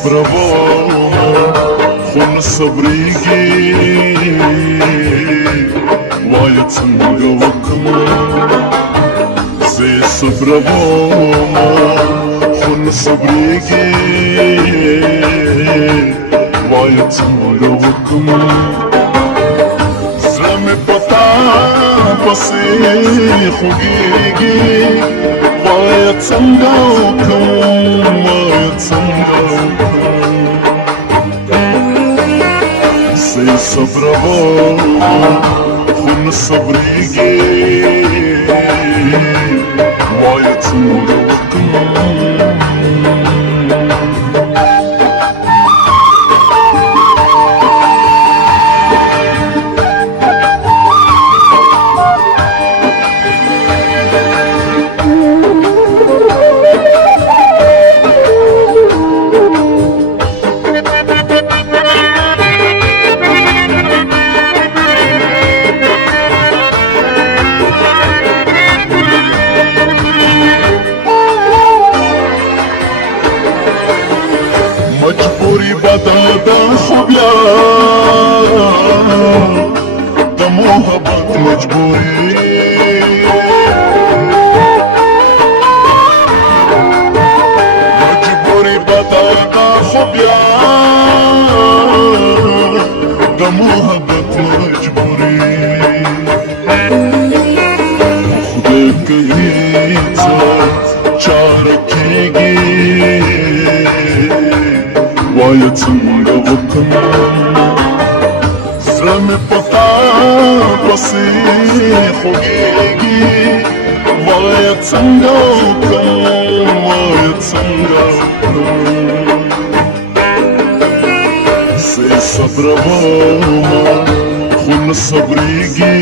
صبروا خون صبريږي وای څنګه وکم زه صبروا خون صبريږي وای څنګه وکم زړه مې پتا پسې خوږيږي وای څنګه وکم وای څنګه زه صبروا خون صبريږي وای څنګه وکم مجبوری بدادا خوبیا د محبت مجبوری مجبوری بدادا خوبیا د محبت مجبوری خدای کوي چاره کیږي وای څنګه وکم زړه مې پتا پسې خوږيږي وای څنګه وکم وای څنګه وکم زه صبروا خون صبريږي